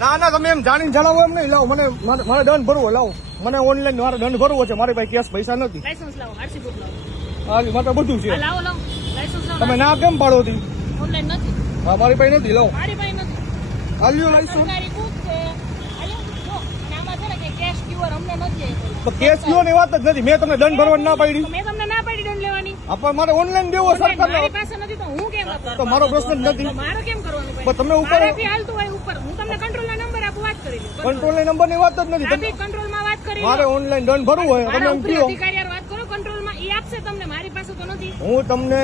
ના ના તમે એમ જાણીને જણાવો એમ નહીં. લાવો મને મારે દંડ ભરવો. લાવો મને ઓનલાઈન મારે દંડ ભરવો છે. મારી પાસે કેશ પૈસા નથી. લાયસન્સ લાવો, આરસી બુક લાવો. હા મારે બધું છે. લાવો લાવો લાયસન્સ લાવો. તમે ના કેમ પાડો હતી? ઓનલાઈન નથી. હા મારી પાસે નથી. લાવો મારી પાસે નથી. આલ્યો લાયસન્સ. સરકારી બુક છે. આલ્યો જો અને આમાં છે ને કે કેશ ક્યુઆર અમને નથી આપ્યો. તો કેશ લ્યો ની વાત જ નથી. મેં તમને દંડ ભરવાની ના પાડી. તો મેં તમને ના પાડી દંડ લેવાની. આપણ મારે ઓનલાઈન દેવો સરકાર. મારી પાસે નથી તો હું કેમ આપું? તો મારો પ્રશ્ન જ નથી. મારે કેમ કરવાનું ભાઈ? પણ તમે ઉપર મારાથી હાલતું હોય ઉપર. હું તમને કંટ્રોલના નંબર આપું, વાત કરી લો. કંટ્રોલ નંબર ની વાત જ નથી. આપી કંટ્રોલમાં વાત કરી લો. મારે ઓનલાઈન દંડ ભરવું હોય તમે મારા એમ ઉપરી કહો. અધિકારી હારે વાત કરો કંટ્રોલમાં. ઈ આપશે તમને, મારી પાસે તો નથી. હું તમને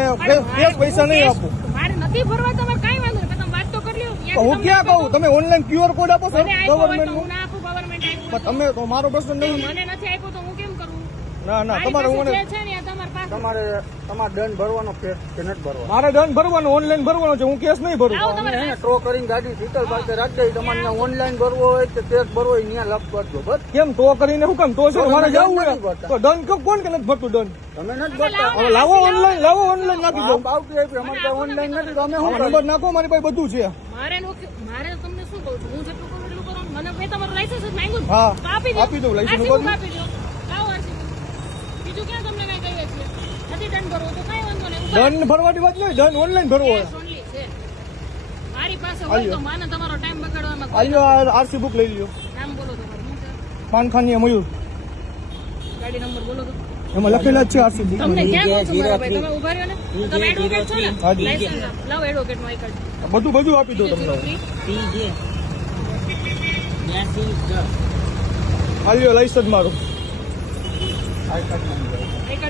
કેશ પૈસા નહીં આપું. મારે નથી ભરવા તમારે કાંઈ વાંધો નહીં. તમે વાત તો કરી લો. હું ક્યાં કહું? તમે ઓનલાઈન ક્યુઆર કોડ આપો છો મને આપ્યો હોય તો ગવર્મેન્ટ. હું ના આપું. ગવર્મેન્ટ આપ્યું પણ તમે તો મારો પ્રશ્ન નહીં. મને નથી આપ્યો તો હું કેમ કરું? ના ના મારી તમારે પાસે મને જે છે ને આ તમારી પાસે. તમારે દંડ ભરવાનો કે નથી ભરવાનો? મારે દંડ ભરવાનો ઓનલાઈન ભરવાનો છે. હું કેસ નહીં ભરું. લાવો તમારે એને ટ્રો કરીને ગાડી ડિટેલ પાસે રાખી દઈ. તમારે ત્યાં ઓનલાઈન ભરવો હોય કે કેશ ભરવો હોય ત્યાં લખ કરજો. બસ કેમ તો કરીને શું કામ? તો છે મારે જવું હોય તો દંડ કોણ કે નથી ભરતું દંડ? તમે નથી ભરતા. હવે લાવો ઓનલાઈન નાખી દો. આવતી આપી અમારે ત્યાં ઓનલાઈન નથી તો અમે શું નંબર નાખો. મારી પાસે બધું છે. મારે તમને શું કહું છું? હું જેટલું કરું એટલું કરો. મને મેં તમારું લાયસન્સ જ માંગ્યું ને. હા તો આપી આપી દઉં. લાયસન્સ RC ઉપર બુક આપી દો. લાવો RC બુક. બીજું ક્યાં તમને કઈ કહીએ છીએ? નથી દંડ ભરવો તો કઈ વાંધો નહીં. દંડ ભરવાની વાત નહીં. દંડ ઓનલાઈન ભરવો હોય. કેશ only છે. મારી પાસે હોય તો માને તમારો ટાઈમ બગાડવામાં કોઈ આલ્યો આરસી બુક લઈ લ્યો. નામ બોલો તમારું. શું છે? પાનખાની મયુર ગાડી નંબર બોલો તો. એમાં લખેલા જ છે આરસી બુક. તમને ક્યાં કહું છું મારા ભાઈ? તમે ઉભા રહ્યો ને. તમે એડવોકેટ છો ને? હાજી. લાયસન્સ આપો. લાવો એડવોકેટ નો આઈ કાર્ડ. બધું આપી દો તમને. આલ્યો લાયસન્સ મારું. આઈ કાર્ડ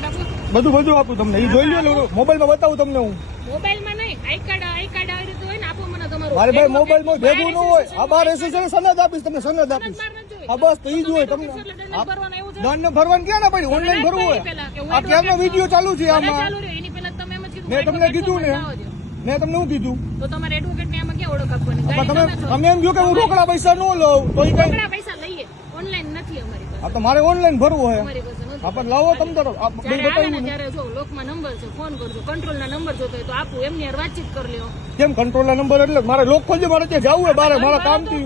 આપો. બધું આપું તમને. એ જોઈ લો. મોબાઈલમાં બતાવું તમને હું. મોબાઈલમાં નહીં. આઈ કાર્ડ આવી રીતે હોય ને આપો મને તમારું. મારે ભાઈ મોબાઈલમાં ભેગું ન હોય. આ બાર એસેસરી સનદ આપીશ તમને. સનદ આપીશ. હા બસ તો ઈ જ હોય તમને. દંડ ભરવાનું ક્યાં ના પડી? ઓનલાઈન ભરવું હોય. આ ક્યારનો વિડીયો ચાલુ છે આમાં. એની પહેલા તમે એમ જ કીધું. મેં તમને કીધું ને. મેં તમને શું કીધું? તો તમારે એડવોકેટ ને આમાં ક્યાં ઓળખ આપવાની? પણ ગાડી તમે અમે એમ કહ્યું કે હું રોકડા પૈસા ન લઉં તો ઈ કઈ. રોકડા પૈસા લઈએ. ઓનલાઈન નથી અમારી પાસે. આ તો મારે ઓનલાઈન ભરવું હોય. અમારી પાસે નથી. હા પણ લાવો તમે તો આ બિલ જ્યારે આવે ને બતાવ્યું ને. ત્યારે જો લોકમાં નંબર છે, ફોન કરજો. કંટ્રોલના નંબર જોતો હોય તો આપું. એમની હારે વાતચીત કરી લ્યો. કેમ કંટ્રોલના નંબર એટલે મારે લોક ખોલજો. મારે ત્યાં જવું હોય બારે. મારા કામથી.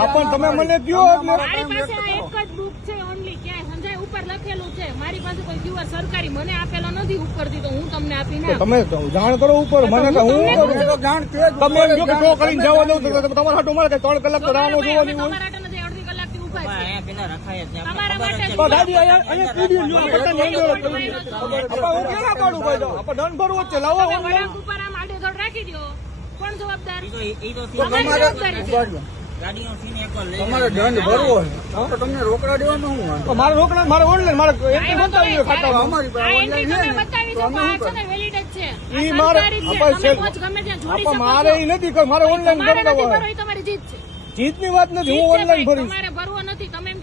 આ પણ તમે મને કયો એટલે મારી પાસે આ એક જ બુક છે ઓનલી. ક્યાંય સંજય ઉપર લખેલું છે. મારી પાસે કોઈ ક્યુઆર સરકારી મને આપેલો નથી ઉપરથી તો હું તમને આપી ના. તમે જાણ કરો ઉપર. મને તો હું કરું. જાણ તે જ તમે એમ કહો કે ટો કરીને જવા દઉં તો તમારા હાટું મારે 3 કલાક તો રાહ ન જોવાની હોય. તમારા માટે નથી. અડધી કલાકથી ઊભા છે. તમારા તો માટે ગાડી અહીંયા સ્ટુડિયો લ્યો. આપણે ત્યાં લઈ લેવો. આપણે હું ક્યાં પાડું ભાઈ? તો આપણે દંડ ભરવો જ છે. લાવો તમે ઓનલાઈન. વળાંક ઉપર આમ આડેધડ રાખી દો. કોણ જવાબદાર? તમારે જવાબદારી છે. તમારે દંડ ભરવો હોય તો તમને રોકડા દેવાનું શું વાંધો? તો મારે રોકડા મારે ઓનલાઈન મારે એન્ટ્રી બતાવી ખાતામાં. અમારી આ પાસે એન્ટ્રી ઓનલાઈન તમે છે ને બતાવી દો. આ છે ને વેલિડ જ છે. આ ઈ મારે સરકારી છે. આપણે તમે છે. પોચ ગમે ત્યાં જોડી પણ શકો મારે છો. ઈ નથી કે મારે ઓનલાઈન તમારે ભરતા નથી હોય. ભરવો એ તમારી જીત છે. જીતની વાત નથી. જીત હું છે ઓનલાઈન ભાઈ. ભરીશ. તમારે ભરવો નથી. તમે એમ